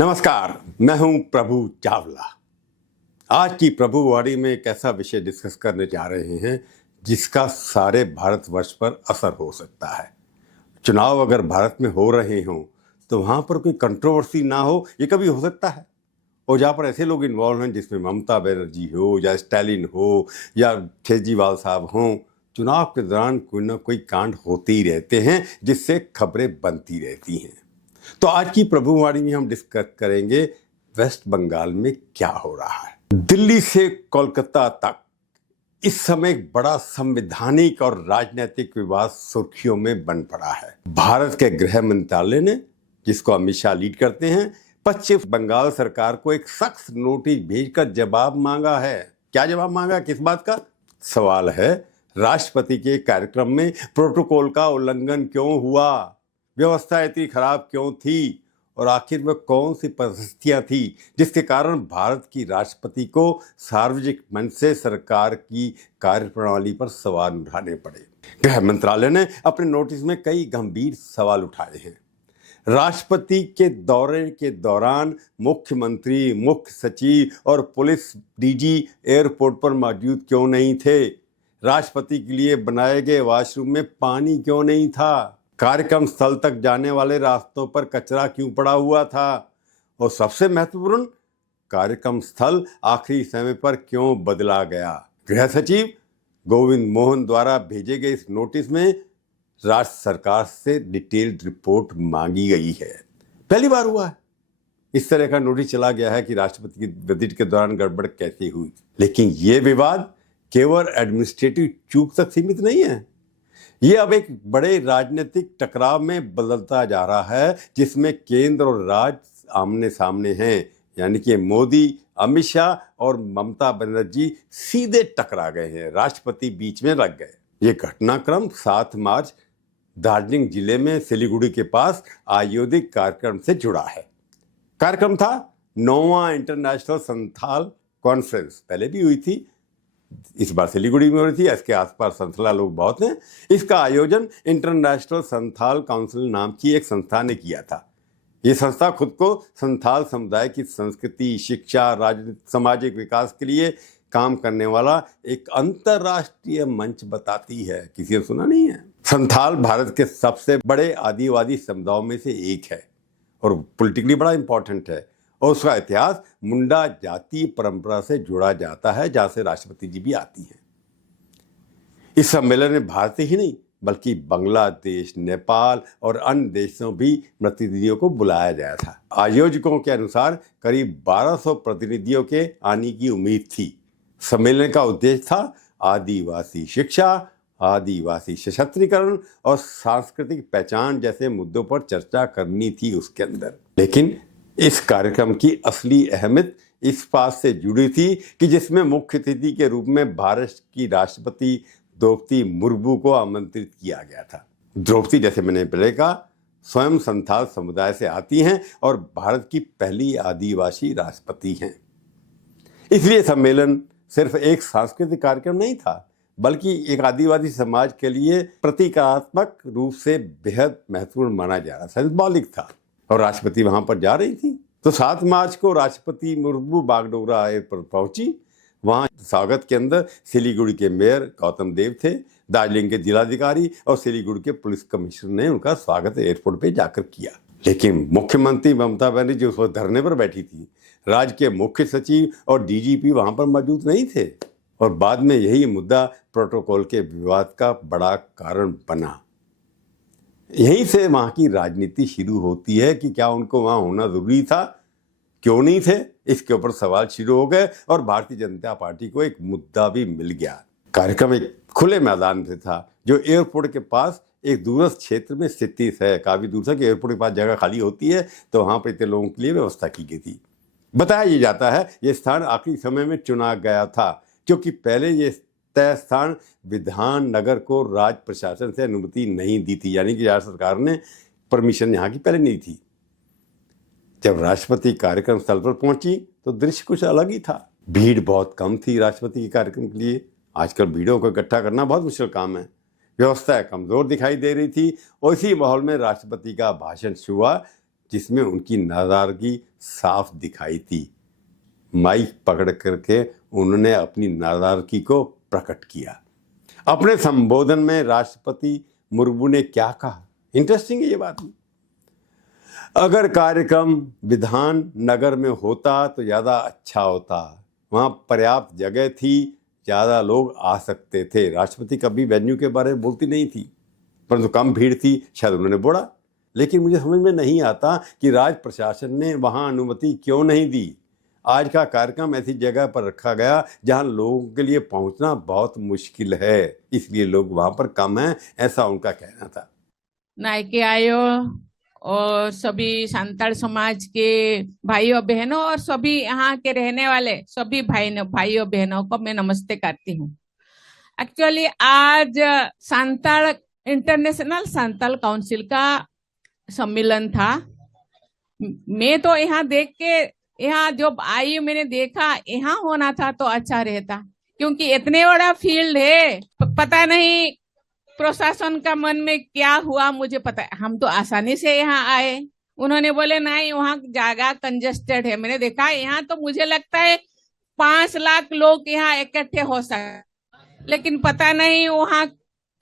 नमस्कार, मैं हूं प्रभु चावला। आज की प्रभुवाणी में एक ऐसा विषय डिस्कस करने जा रहे हैं जिसका सारे भारतवर्ष पर असर हो सकता है। चुनाव अगर भारत में हो रहे हों तो वहां पर कोई कंट्रोवर्सी ना हो, ये कभी हो सकता है? और जहाँ पर ऐसे लोग इन्वॉल्व हैं जिसमें ममता बनर्जी हो या स्टालिन हो या केजरीवाल साहब हों, चुनाव के दौरान कोई ना कोई कांड होते ही रहते हैं जिससे खबरें बनती रहती हैं। तो आज की प्रभुवाणी में हम डिस्कस करेंगे वेस्ट बंगाल में क्या हो रहा है। दिल्ली से कोलकाता तक इस समय एक बड़ा संवैधानिक और राजनीतिक विवाद सुर्खियों में बन पड़ा है। भारत के गृह मंत्रालय ने, जिसको अमित शाह लीड करते हैं, पश्चिम बंगाल सरकार को एक सख्त नोटिस भेजकर जवाब मांगा है। क्या जवाब मांगा, किस बात का? सवाल है, राष्ट्रपति के कार्यक्रम में प्रोटोकॉल का उल्लंघन क्यों हुआ, व्यवस्था इतनी खराब क्यों थी, और आखिर में कौन सी परिस्थितियां थी जिसके कारण भारत की राष्ट्रपति को सार्वजनिक मंच से सरकार की कार्यप्रणाली पर सवाल उठाने पड़े। गृह मंत्रालय ने अपने नोटिस में कई गंभीर सवाल उठाए हैं। राष्ट्रपति के दौरे के दौरान मुख्यमंत्री, मुख्य सचिव और पुलिस डीजी एयरपोर्ट पर मौजूद क्यों नहीं थे? राष्ट्रपति के लिए बनाए गए वॉशरूम में पानी क्यों नहीं था? कार्यक्रम स्थल तक जाने वाले रास्तों पर कचरा क्यों पड़ा हुआ था? और सबसे महत्वपूर्ण, कार्यक्रम स्थल आखिरी समय पर क्यों बदला गया? गृह सचिव गोविंद मोहन द्वारा भेजे गए इस नोटिस में राज्य सरकार से डिटेल्ड रिपोर्ट मांगी गई है। पहली बार हुआ है इस तरह का नोटिस चला गया है कि राष्ट्रपति की विजिट के दौरान गड़बड़ कैसे हुई। लेकिन ये विवाद केवल एडमिनिस्ट्रेटिव चूक तक सीमित नहीं है, ये अब एक बड़े राजनीतिक टकराव में बदलता जा रहा है जिसमें केंद्र और राज्य आमने सामने हैं। यानी कि मोदी, अमित शाह और ममता बनर्जी सीधे टकरा गए हैं, राष्ट्रपति बीच में लग गए। ये घटनाक्रम 7 मार्च दार्जिलिंग जिले में सिलीगुड़ी के पास आयोजित कार्यक्रम से जुड़ा है। कार्यक्रम था 9वां इंटरनेशनल संथाल कॉन्फ्रेंस। पहले भी हुई थी, इस बार सिलीगुड़ी में हो रही थी। इसके आसपास संथाल लोग बहुत हैं। इसका आयोजन इंटरनेशनल संथाल काउंसिल नाम की एक संस्था ने किया था। ये संस्था खुद को संथाल समुदाय की संस्कृति, शिक्षा, राजनीतिक, सामाजिक विकास के लिए काम करने वाला एक अंतर्राष्ट्रीय मंच बताती है। किसी ने सुना नहीं है? संथाल भारत के सबसे बड़े आदिवासी समुदायों में से एक है और पॉलिटिकली बड़ा इंपॉर्टेंट है, और उसका इतिहास मुंडा जाति परंपरा से जुड़ा जाता है, जहां से राष्ट्रपति जी भी आती हैं। इस सम्मेलन में भारत ही नहीं बल्कि बांग्लादेश, नेपाल और अन्य देशों भी प्रतिनिधियों को बुलाया गया था। आयोजकों के अनुसार करीब 1200 प्रतिनिधियों के आने की उम्मीद थी। सम्मेलन का उद्देश्य था आदिवासी शिक्षा, आदिवासी सशक्तिकरण और सांस्कृतिक पहचान जैसे मुद्दों पर चर्चा करनी थी उसके अंदर। लेकिन इस कार्यक्रम की असली अहमियत इस बात से जुड़ी थी कि जिसमें मुख्य अतिथि के रूप में भारत की राष्ट्रपति द्रौपदी मुर्मू को आमंत्रित किया गया था। द्रौपदी, जैसे मैंने पहले कहा, स्वयं संथाल समुदाय से आती हैं और भारत की पहली आदिवासी राष्ट्रपति हैं। इसलिए सम्मेलन सिर्फ एक सांस्कृतिक कार्यक्रम नहीं था, बल्कि एक आदिवासी समाज के लिए प्रतीकात्मक रूप से बेहद महत्वपूर्ण माना जा रहा था, सिंबॉलिक था। और राष्ट्रपति वहां पर जा रही थी। तो 7 मार्च को राष्ट्रपति मुर्मू बागडोगरा एयरपोर्ट पहुंची। वहां स्वागत के अंदर सिलीगुड़ी के मेयर गौतम देव थे, दार्जिलिंग के जिलाधिकारी और सिलीगुड़ी के पुलिस कमिश्नर ने उनका स्वागत एयरपोर्ट पे जाकर किया। लेकिन मुख्यमंत्री ममता बनर्जी उस वक्त धरने पर बैठी थी। राज्य के मुख्य सचिव और डीजीपी वहां पर मौजूद नहीं थे, और बाद में यही मुद्दा प्रोटोकॉल के विवाद का बड़ा कारण बना। यहीं से वहां की राजनीति शुरू होती है कि क्या उनको वहां होना जरूरी था, क्यों नहीं थे, इसके ऊपर सवाल शुरू हो गए और भारतीय जनता पार्टी को एक मुद्दा भी मिल गया। कार्यक्रम एक खुले मैदान से था जो एयरपोर्ट के पास एक दूरस्थ क्षेत्र में स्थित है। काफी दूर तक एयरपोर्ट के पास जगह खाली होती है, तो वहां पर इतने लोगों के लिए व्यवस्था की गई थी। बताया ये जाता है ये स्थान आखिरी समय में चुना गया था, क्योंकि पहले ये तय स्थान विधान नगर को राज्य प्रशासन से अनुमति नहीं दी थी। यानी कि राज्य सरकार ने परमिशन यहाँ की पहले नहीं थी। जब राष्ट्रपति कार्यक्रम स्थल पर पहुंची तो दृश्य कुछ अलग ही था। भीड़ बहुत कम थी राष्ट्रपति के कार्यक्रम के लिए। आजकल भीड़ों को इकट्ठा करना बहुत मुश्किल काम है। व्यवस्था कमजोर दिखाई दे रही थी और इसी माहौल में राष्ट्रपति का भाषण हुआ जिसमें उनकी नाराजगी साफ दिखाई थी। माइक पकड़ करके उन्होंने अपनी नाराजगी को प्रकट किया। अपने संबोधन में राष्ट्रपति मुर्मू ने क्या कहा, इंटरेस्टिंग है ये बात। अगर कार्यक्रम विधान नगर में होता तो ज़्यादा अच्छा होता, वहाँ पर्याप्त जगह थी, ज़्यादा लोग आ सकते थे। राष्ट्रपति कभी वेन्यू के बारे में बोलती नहीं थी, परंतु कम भीड़ थी, शायद उन्होंने बोला। लेकिन मुझे समझ में नहीं आता कि राज्य प्रशासन ने वहाँ अनुमति क्यों नहीं दी। आज का कार्यक्रम ऐसी जगह पर रखा गया जहाँ लोगों के लिए पहुँचना बहुत मुश्किल है, इसलिए लोग वहाँ पर कम हैं, ऐसा उनका कहना था। नायके आयो और सभी संताल समाज के भाइयों बहनों और सभी यहाँ के रहने वाले सभी भाइयों बहनों को मैं नमस्ते करती हूँ। एक्चुअली आज संताल इंटरनेशनल संताल काउंसिल का सम्मेलन था। मैं तो यहाँ देख के यहाँ जब आई मैंने देखा यहाँ होना था तो अच्छा रहता, क्योंकि इतने बड़ा फील्ड है, पता नहीं प्रशासन का मन में क्या हुआ, मुझे पता है। हम तो आसानी से यहाँ आए, उन्होंने बोले नहीं वहाँ जगह कंजेस्टेड है। मैंने देखा यहाँ तो मुझे लगता है 5 लाख लोग यहाँ इकट्ठे हो सकते, लेकिन पता नहीं वहाँ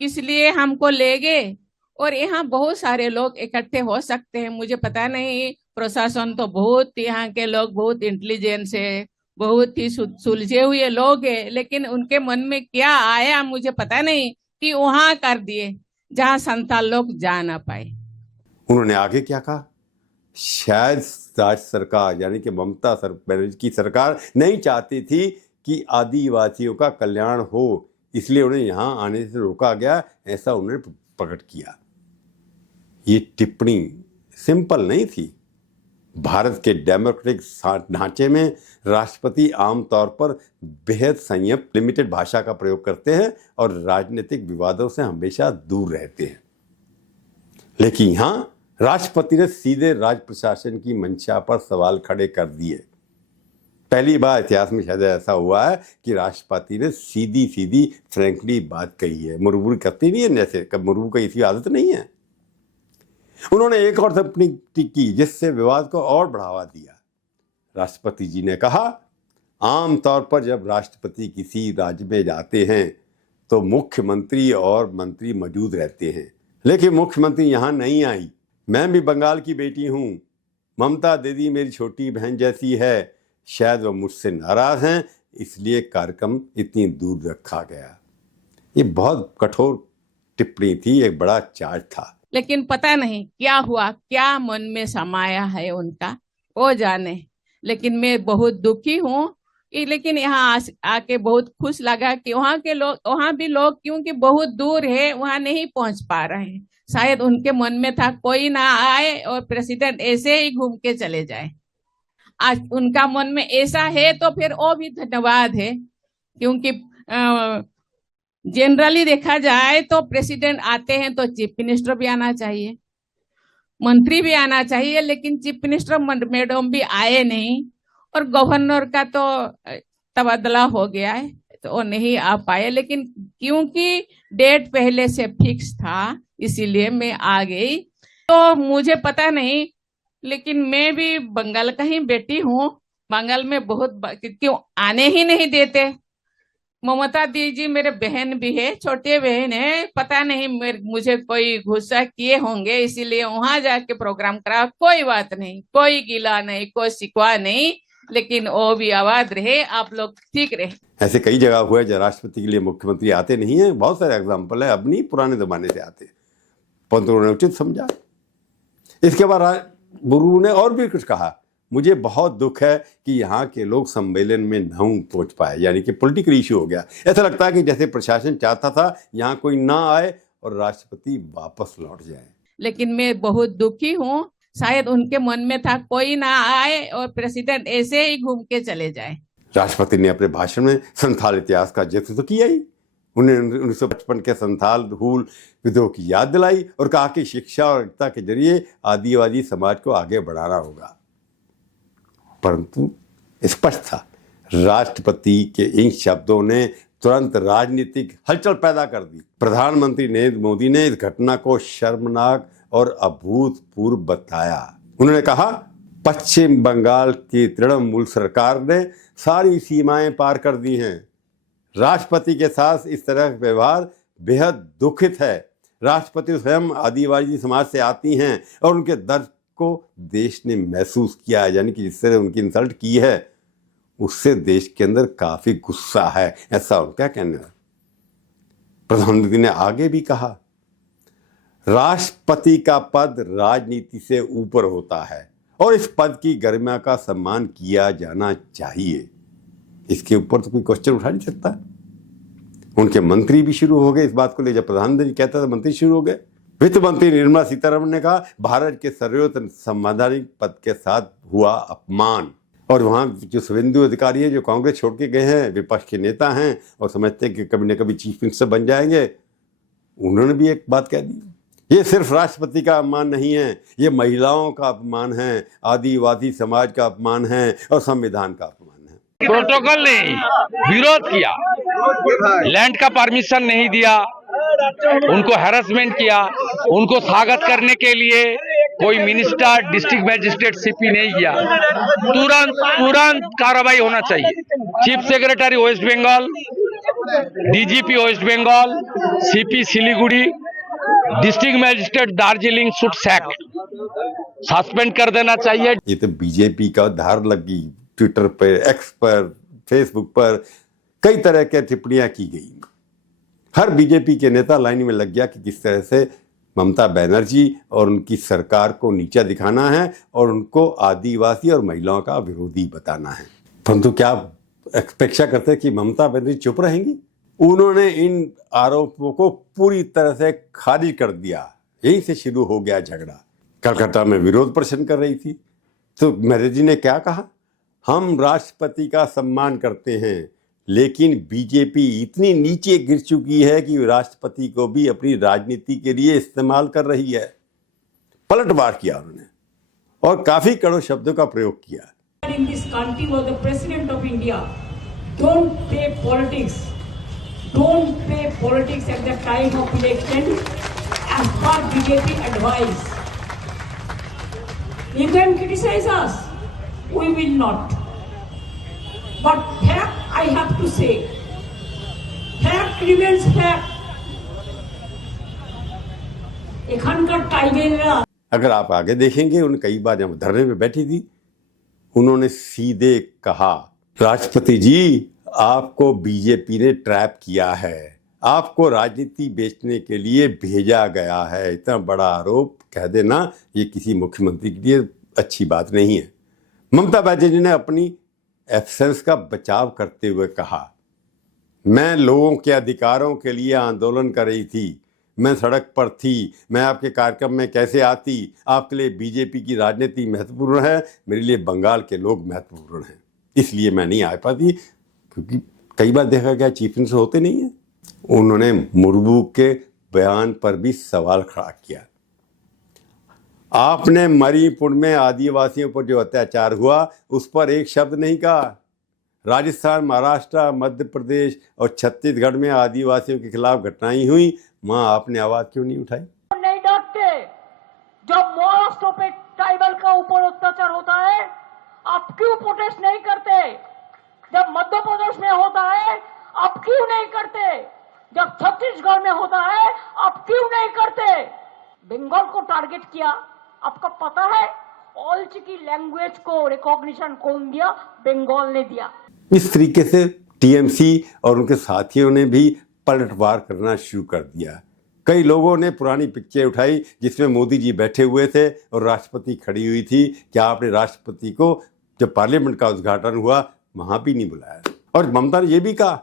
किस लिए हमको ले गए और यहाँ बहुत सारे लोग इकट्ठे हो सकते हैं, मुझे पता नहीं। प्रशासन तो बहुत, यहाँ के लोग बहुत इंटेलिजेंस है, बहुत ही सुलझे हुए लोग हैं, लेकिन उनके मन में क्या आया मुझे पता नहीं कि वहां कर दिए जहां संताल लोग जा ना पाए। उन्होंने आगे क्या कहा, शायद राज्य सरकार यानी कि ममता बनर्जी की सरकार नहीं चाहती थी कि आदिवासियों का कल्याण हो, इसलिए उन्हें यहाँ आने से रोका गया, ऐसा उन्होंने प्रकट किया। ये टिप्पणी सिंपल नहीं थी। भारत के डेमोक्रेटिक ढांचे में राष्ट्रपति आमतौर पर बेहद संयम लिमिटेड भाषा का प्रयोग करते हैं और राजनीतिक विवादों से हमेशा दूर रहते हैं। लेकिन यहाँ राष्ट्रपति ने सीधे राज्य प्रशासन की मंशा पर सवाल खड़े कर दिए। पहली बार इतिहास में शायद ऐसा हुआ है कि राष्ट्रपति ने सीधी सीधी फ्रैंकली बात कही है। मुर्मू करती नहीं है, जैसे मुर्मू को इसी आदत नहीं है। उन्होंने एक और टिप्पणी की जिससे विवाद को और बढ़ावा दिया। राष्ट्रपति जी ने कहा, आमतौर पर जब राष्ट्रपति किसी राज्य में जाते हैं तो मुख्यमंत्री और मंत्री मौजूद रहते हैं, लेकिन मुख्यमंत्री यहाँ नहीं आई। मैं भी बंगाल की बेटी हूँ, ममता दीदी मेरी छोटी बहन जैसी है, शायद वह मुझसे नाराज हैं, इसलिए कार्यक्रम इतनी दूर रखा गया। ये बहुत कठोर टिप्पणी थी, एक बड़ा चार्ज था। लेकिन पता नहीं क्या हुआ, क्या मन में समाया है उनका, वो जाने। लेकिन मैं बहुत दुखी हूँ, लेकिन यहाँ आके बहुत खुश लगा कि वहाँ के लोग, वहाँ भी लोग क्योंकि बहुत दूर है वहाँ नहीं पहुँच पा रहे हैं। शायद उनके मन में था कोई ना आए और प्रेसिडेंट ऐसे ही घूम के चले जाए। आज उनका मन में ऐसा है तो फिर वो भी धन्यवाद है, क्योंकि जनरली देखा जाए तो प्रेसिडेंट आते हैं तो चीफ मिनिस्टर भी आना चाहिए, मंत्री भी आना चाहिए, लेकिन चीफ मिनिस्टर मैडम भी आए नहीं और गवर्नर का तो तबादला हो गया है तो वो नहीं आ पाए। लेकिन क्योंकि डेट पहले से फिक्स था इसीलिए मैं आ गई। तो मुझे पता नहीं, लेकिन मैं भी बंगाल का ही बेटी हूँ। बंगाल में बहुत क्यों आने ही नहीं देते। ममता दीदी मेरे बहन भी है, छोटे बहन है, पता नहीं मुझे कोई गुस्सा किए होंगे इसीलिए वहां जाके प्रोग्राम करा। कोई बात नहीं, कोई गिला नहीं, कोई शिकवा नहीं, लेकिन वो भी आवाज रहे, आप लोग ठीक रहे। ऐसे कई जगह हुए जहाँ राष्ट्रपति के लिए मुख्यमंत्री आते नहीं है, बहुत सारे एग्जाम्पल है, अब नहीं पुराने जमाने से आते, परंतु उन्होंने उचित समझा। इसके बाद मुर्मू ने और भी कुछ कहा, मुझे बहुत दुख है कि यहाँ के लोग सम्मेलन में नहीं पहुँच पाए, यानी कि पॉलिटिकल इशू हो गया। ऐसा लगता है कि जैसे प्रशासन चाहता था यहाँ कोई ना आए और राष्ट्रपति वापस लौट जाए। लेकिन मैं बहुत दुखी हूँ, शायद उनके मन में था कोई ना आए और प्रेसिडेंट ऐसे ही घूम के चले जाए। राष्ट्रपति ने अपने भाषण में संथाल इतिहास का जिक्र तो किया ही। उन्हें 1955 के संथाल हूल विद्रोह की याद दिलाई और कहा कि शिक्षा और एकता के जरिए आदिवासी समाज को आगे बढ़ाना होगा। परंतु स्पष्ट था, राष्ट्रपति के इन शब्दों ने तुरंत राजनीतिक हलचल पैदा कर दी। प्रधानमंत्री नरेंद्र मोदी ने इस घटना को शर्मनाक और अभूतपूर्व बताया। उन्होंने कहा पश्चिम बंगाल की तृणमूल सरकार ने सारी सीमाएं पार कर दी हैं। राष्ट्रपति के साथ इस तरह का व्यवहार बेहद दुखित है। राष्ट्रपति स्वयं आदिवासी समाज से आती हैं और उनके दर्द को देश ने महसूस किया है, यानी कि जिस तरह उनकी इंसल्ट की है उससे देश के अंदर काफी गुस्सा है, ऐसा उनका कहना है। प्रधानमंत्री ने आगे भी कहा राष्ट्रपति का पद राजनीति से ऊपर होता है और इस पद की गरिमा का सम्मान किया जाना चाहिए। इसके ऊपर तो कोई क्वेश्चन उठा नहीं सकता। उनके मंत्री भी शुरू हो गए इस बात को ले, जब प्रधानमंत्री कहता था मंत्री शुरू हो गए। वित्त मंत्री निर्मला सीतारमण ने कहा भारत के सर्वोच्च संवैधानिक पद के साथ हुआ अपमान। और वहां जो शुभेंदु अधिकारी है जो कांग्रेस छोड़ के गए हैं, विपक्ष के नेता हैं और समझते हैं कि कभी न कभी चीफ मिनिस्टर बन जाएंगे, उन्होंने भी एक बात कह दी, ये सिर्फ राष्ट्रपति का अपमान नहीं है, ये महिलाओं का अपमान है, आदिवासी समाज का अपमान है और संविधान का अपमान है। प्रोटोकॉल ने विरोध किया, लैंड का परमिशन नहीं दिया, उनको हैरेसमेंट किया, उनको स्वागत करने के लिए कोई मिनिस्टर, डिस्ट्रिक्ट मैजिस्ट्रेट, सीपी नहीं किया। तुरंत कार्रवाई होना चाहिए। Chief secretary West Bengal, DGP West Bengal, CP Siliguri, district magistrate Darjeeling should sack, suspend कर देना चाहिए। ये तो बीजेपी का धार लगी। ट्विटर पर, एक्स पर, फेसबुक पर कई तरह के टिप्पणियां की गई। हर बीजेपी के नेता लाइन में लग गया कि किस तरह से ममता बनर्जी और उनकी सरकार को नीचा दिखाना है और उनको आदिवासी और महिलाओं का विरोधी बताना है। परंतु क्या अपेक्षा करते कि ममता बनर्जी चुप रहेंगी? उन्होंने इन आरोपों को पूरी तरह से खारिज कर दिया। यहीं से शुरू हो गया झगड़ा। कलकत्ता में विरोध प्रदर्शन कर रही थी तो बनर्जी ने क्या कहा, हम राष्ट्रपति का सम्मान करते हैं लेकिन बीजेपी इतनी नीचे गिर चुकी है कि राष्ट्रपति को भी अपनी राजनीति के लिए इस्तेमाल कर रही है। पलटवार किया उन्होंने और काफी कड़वे शब्दों का प्रयोग किया। In this country was the president of India. Don't play politics. Don't play politics at the time of election as per BJP advice. You can criticize us. We will not. But fact, I have to say, fact remains fact. एखानकार टाइगररा अगर आप आगे देखेंगे उन कई बार जब धरने पे बैठी थी उन्होंने सीधे कहा राष्ट्रपति जी आपको बीजेपी ने ट्रैप किया है, आपको राजनीति बेचने के लिए भेजा गया है। इतना बड़ा आरोप कह देना ये किसी मुख्यमंत्री के लिए अच्छी बात नहीं है। ममता बनर्जी ने अपनी एब्सेंस का बचाव करते हुए कहा मैं लोगों के अधिकारों के लिए आंदोलन कर रही थी, मैं सड़क पर थी, मैं आपके कार्यक्रम में कैसे आती? आपके लिए बीजेपी की राजनीति महत्वपूर्ण है, मेरे लिए बंगाल के लोग महत्वपूर्ण हैं, इसलिए मैं नहीं आ पाती। क्योंकि कई बार देखा गया चीफ मिनिस्टर होते नहीं हैं। उन्होंने मुर्मू के बयान पर भी सवाल खड़ा किया। आपने मणिपुर में आदिवासियों पर जो अत्याचार हुआ उस पर एक शब्द नहीं कहा। राजस्थान, महाराष्ट्र, मध्य प्रदेश और छत्तीसगढ़ में आदिवासियों के खिलाफ घटनाएं हुई, वहां आपने आवाज क्यों नहीं उठाई? नहीं डरते। जब महाराष्ट्र पे ट्राइबल का ऊपर अत्याचार होता है आप क्यों प्रोटेस्ट नहीं करते? जब मध्य प्रदेश में होता है आप क्यों नहीं करते? जब छत्तीसगढ़ में होता है आप क्यों नहीं करते? बंगाल को टारगेट किया, आपको पता है ऑल्च की लैंग्वेज को रिकॉग्निशन कौन दिया? बंगाल ने दिया। इस तरीके से टीएमसी और उनके साथियों ने भी पलटवार करना शुरू कर दिया। कई लोगों ने पुरानी पिक्चर उठाई जिसमें मोदी जी बैठे हुए थे और राष्ट्रपति खड़ी हुई थी। क्या आपने राष्ट्रपति को जब पार्लियामेंट का उद्घाटन हुआ वहां भी नहीं बुलाया? और ममता ने यह भी कहा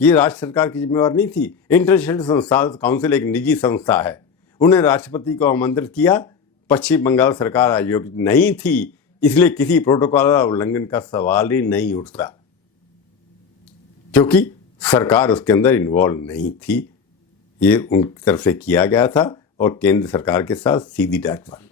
ये राज्य सरकार की जिम्मेवारी नहीं थी। इंटरनेशनल संस्थान काउंसिल एक निजी संस्था है, उन्हें राष्ट्रपति को आमंत्रित किया, पश्चिम बंगाल सरकार आयोजित नहीं थी, इसलिए किसी प्रोटोकॉल उल्लंघन का सवाल ही नहीं उठता क्योंकि सरकार उसके अंदर इन्वॉल्व नहीं थी। ये उनकी तरफ से किया गया था और केंद्र सरकार के साथ सीधी डायरेक्ट वाली।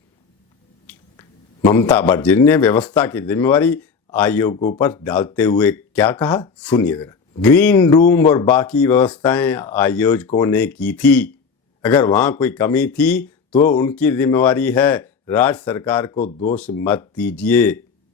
ममता बनर्जी ने व्यवस्था की जिम्मेवारी आयोगों पर डालते हुए क्या कहा, सुनिए जरा। ग्रीन रूम और बाकी व्यवस्थाएं आयोजकों ने की थी, अगर वहां कोई कमी थी तो उनकी जिम्मेवारी है। राज्य सरकार को दोष मत दीजिए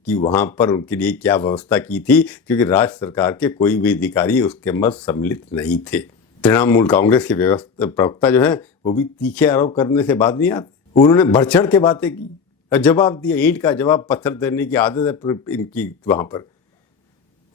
कि वहां पर उनके लिए क्या व्यवस्था की थी, क्योंकि राज्य सरकार के कोई भी अधिकारी उसके मत सम्मिलित नहीं थे। तृणमूल कांग्रेस के प्रवक्ता जो है वो भी तीखे आरोप करने से बात नहीं आते। उन्होंने बढ़ चढ़ के बातें की और जवाब दिया। ईंट का जवाब पत्थर देने की आदत है इनकी। वहां पर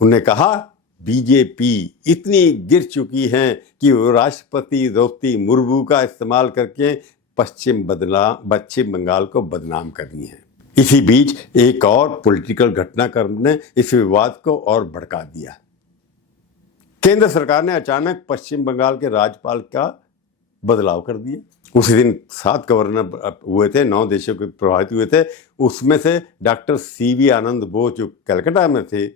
उन्होंने कहा बीजेपी इतनी गिर चुकी है कि वो राष्ट्रपति द्रौपदी मुर्मू का इस्तेमाल करके पश्चिम बंगाल को बदनाम करनी है। इसी बीच एक और पॉलिटिकल घटनाक्रम ने इस विवाद को और भड़का दिया। केंद्र सरकार ने अचानक पश्चिम बंगाल के राज्यपाल का बदलाव कर दिया। उसी दिन 7 गवर्नर हुए थे, 9 देशों के प्रभावित हुए थे। उसमें से डॉक्टर सीवी आनंद बोस जो कलकत्ता में थे,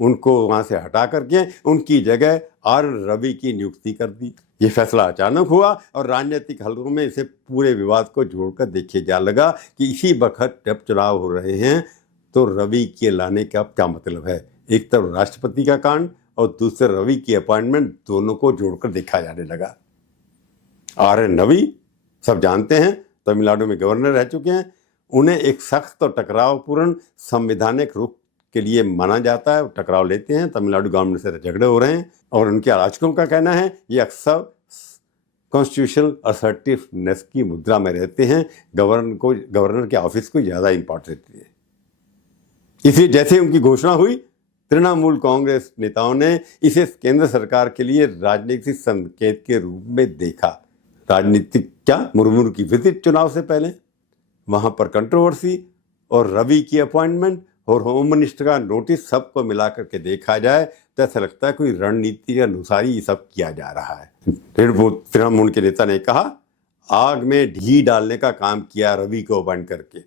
उनको वहां से हटा करके उनकी जगह आर रवि की नियुक्ति कर दी। ये फैसला अचानक हुआ और राजनीतिक हलकों में इसे पूरे विवाद को जोड़कर देखे जा लगा कि इसी वक्त जब चुनाव हो रहे हैं तो रवि के लाने का क्या मतलब है। एक तरफ राष्ट्रपति का कांड और दूसरे रवि की अपॉइंटमेंट, दोनों को जोड़कर देखा जाने लगा। RN रवि सब जानते हैं, तमिलनाडु में गवर्नर रह चुके हैं। उन्हें एक सख्त और टकरावपूर्ण संवैधानिक रुख के लिए माना जाता है। टकराव लेते हैं, तमिलनाडु गवर्नमेंट से झगड़े हो रहे हैं और उनके आलोचकों का कहना है ये अक्सर कॉन्स्टिट्यूशनल असर्टिवनेस की मुद्रा में रहते हैं, गवर्नर के ऑफिस को ज़्यादा इंपॉर्टेंस देते हैं। इसलिए जैसे उनकी घोषणा हुई, तृणमूल कांग्रेस नेताओं ने इसे केंद्र सरकार के लिए राजनीतिक संकेत के रूप में देखा। राजनीतिक क्या, मुर्मू की विजिट चुनाव से पहले, वहां पर कंट्रोवर्सी और रवि की अपॉइंटमेंट और होम मिनिस्टर का नोटिस, सबको मिलाकर के देखा जाए तो ऐसा लगता है कोई रणनीति के अनुसार ही ये सब किया जा रहा है। तृणमूल के नेता ने कहा आग में घी डालने का काम किया रवि को अपॉइंट करके।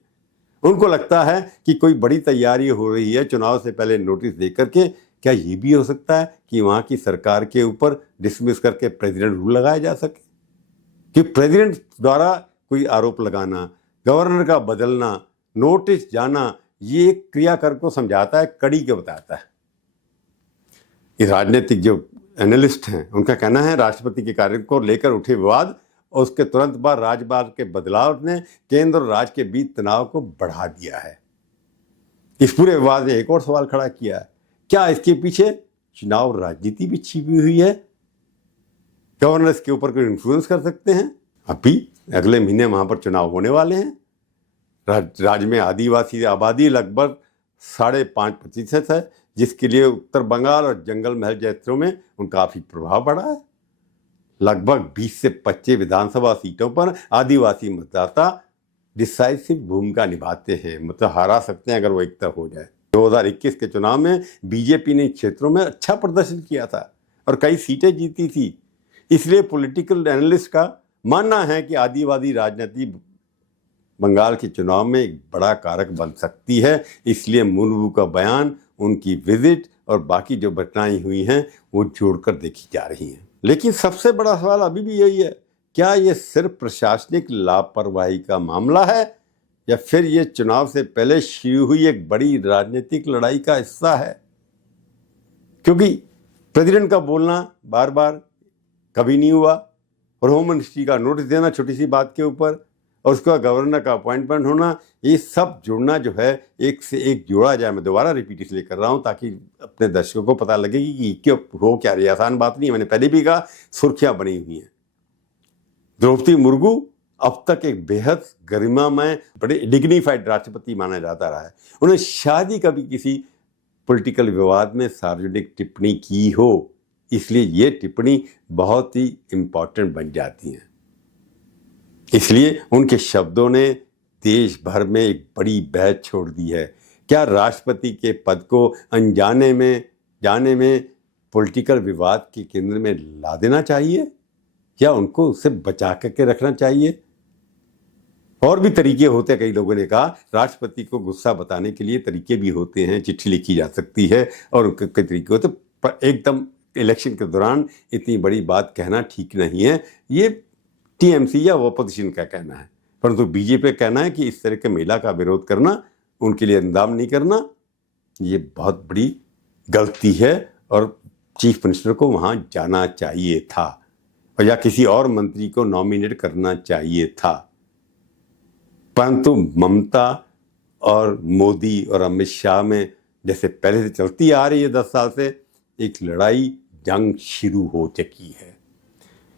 उनको लगता है कि कोई बड़ी तैयारी हो रही है चुनाव से पहले नोटिस दे करके। क्या ये भी हो सकता है कि वहाँ की सरकार के ऊपर डिसमिस करके प्रेसिडेंट रूल लगाया जा सके, कि प्रेसिडेंट द्वारा कोई आरोप लगाना, गवर्नर का बदलना, नोटिस जाना, ये क्रियाकर को समझाता है, कड़ी के बताता है। ये राजनीतिक जो एनालिस्ट हैं उनका कहना है राष्ट्रपति के कार्य को लेकर उठे विवाद और उसके तुरंत बाद राज्यपाल के बदलाव ने केंद्र और राज्य के बीच तनाव को बढ़ा दिया है। इस पूरे विवाद ने एक और सवाल खड़ा किया है, क्या इसके पीछे चुनाव राजनीति भी छिपी हुई है? गवर्नर इसके ऊपर कोई इन्फ्लुएंस कर सकते हैं? अभी अगले महीने वहां पर चुनाव होने वाले हैं। राज्य में आदिवासी आबादी लगभग 5.5% है, जिसके लिए उत्तर बंगाल और जंगल महल क्षेत्रों में उनका काफी प्रभाव पड़ा है। लगभग 20 से 25 विधानसभा सीटों पर आदिवासी मतदाता डिसाइसिव भूमिका निभाते हैं, मतलब हरा सकते हैं अगर वो एक तरफ हो जाए। 2021 के चुनाव में बीजेपी ने क्षेत्रों में अच्छा प्रदर्शन किया था और कई सीटें जीती थी। इसलिए पॉलिटिकल एनालिस्ट का मानना है कि आदिवासी राजनीति बंगाल के चुनाव में एक बड़ा कारक बन सकती है। इसलिए मुर्मू का बयान, उनकी विजिट और बाकी जो घटनाएं हुई हैं वो जोड़कर देखी जा रही हैं। लेकिन सबसे बड़ा सवाल अभी भी यही है, क्या ये सिर्फ प्रशासनिक लापरवाही का मामला है या फिर ये चुनाव से पहले शुरू हुई एक बड़ी राजनीतिक लड़ाई का हिस्सा है? क्योंकि प्रेसिडेंट का बोलना बार बार कभी नहीं हुआ और होम मिनिस्ट्री का नोटिस देना छोटी सी बात के ऊपर और उसका गवर्नर का अपॉइंटमेंट होना, ये सब जुड़ना जो है एक से एक जोड़ा जाए। मैं दोबारा रिपीट इसलिए कर रहा हूँ ताकि अपने दर्शकों को पता लगे कि क्यों हो क्या रही है। आसान बात नहीं है, मैंने पहले भी कहा, सुर्खियां बनी हुई हैं। द्रौपदी मुर्मू अब तक एक बेहद गरिमामय, बड़े डिग्निफाइड राष्ट्रपति माना जाता रहा है। उन्हें शायद ही कभी किसी पॉलिटिकल विवाद में सार्वजनिक टिप्पणी की हो, इसलिए ये टिप्पणी बहुत ही इम्पोर्टेंट बन जाती है। इसलिए उनके शब्दों ने देश भर में एक बड़ी बहस छोड़ दी है। क्या राष्ट्रपति के पद को अनजाने में जाने में पॉलिटिकल विवाद के केंद्र में ला देना चाहिए या उनको उससे बचा करके रखना चाहिए? और भी तरीके होते हैं, कई लोगों ने कहा राष्ट्रपति को गुस्सा बताने के लिए तरीके भी होते हैं, चिट्ठी लिखी जा सकती है और कई तरीके होते, पर एकदम इलेक्शन के दौरान इतनी बड़ी बात कहना ठीक नहीं है। ये टीएमसी या ऑपोजिशन का कहना है, परंतु बीजेपी का कहना है कि इस तरह के महिला का विरोध करना, उनके लिए इंतजाम नहीं करना, ये बहुत बड़ी गलती है और चीफ मिनिस्टर को वहां जाना चाहिए था और या किसी और मंत्री को नॉमिनेट करना चाहिए था। परंतु ममता और मोदी और अमित शाह में जैसे पहले से चलती आ रही है 10 साल से, एक लड़ाई जंग शुरू हो चुकी है।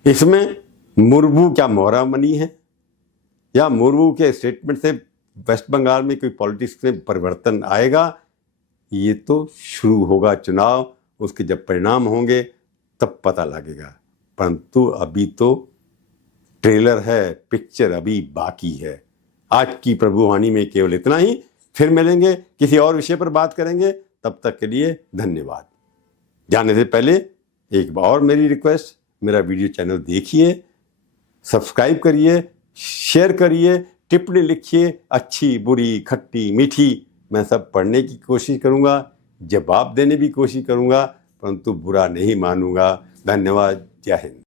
इसमें मुर्मू क्या मोहरा बनी है या मुर्मू के स्टेटमेंट से वेस्ट बंगाल में कोई पॉलिटिक्स में परिवर्तन आएगा, ये तो शुरू होगा चुनाव, उसके जब परिणाम होंगे तब पता लगेगा। परंतु अभी तो ट्रेलर है, पिक्चर अभी बाकी है। आज की प्रभुवाणी में केवल इतना ही। फिर मिलेंगे, किसी और विषय पर बात करेंगे। तब तक के लिए धन्यवाद। जाने से पहले एक बार और मेरी रिक्वेस्ट, मेरा वीडियो चैनल देखिए, सब्सक्राइब करिए, शेयर करिए, टिप्पणी लिखिए, अच्छी बुरी खट्टी मीठी, मैं सब पढ़ने की कोशिश करूँगा, जवाब देने की कोशिश करूँगा, परंतु बुरा नहीं मानूंगा। धन्यवाद। जय हिंद।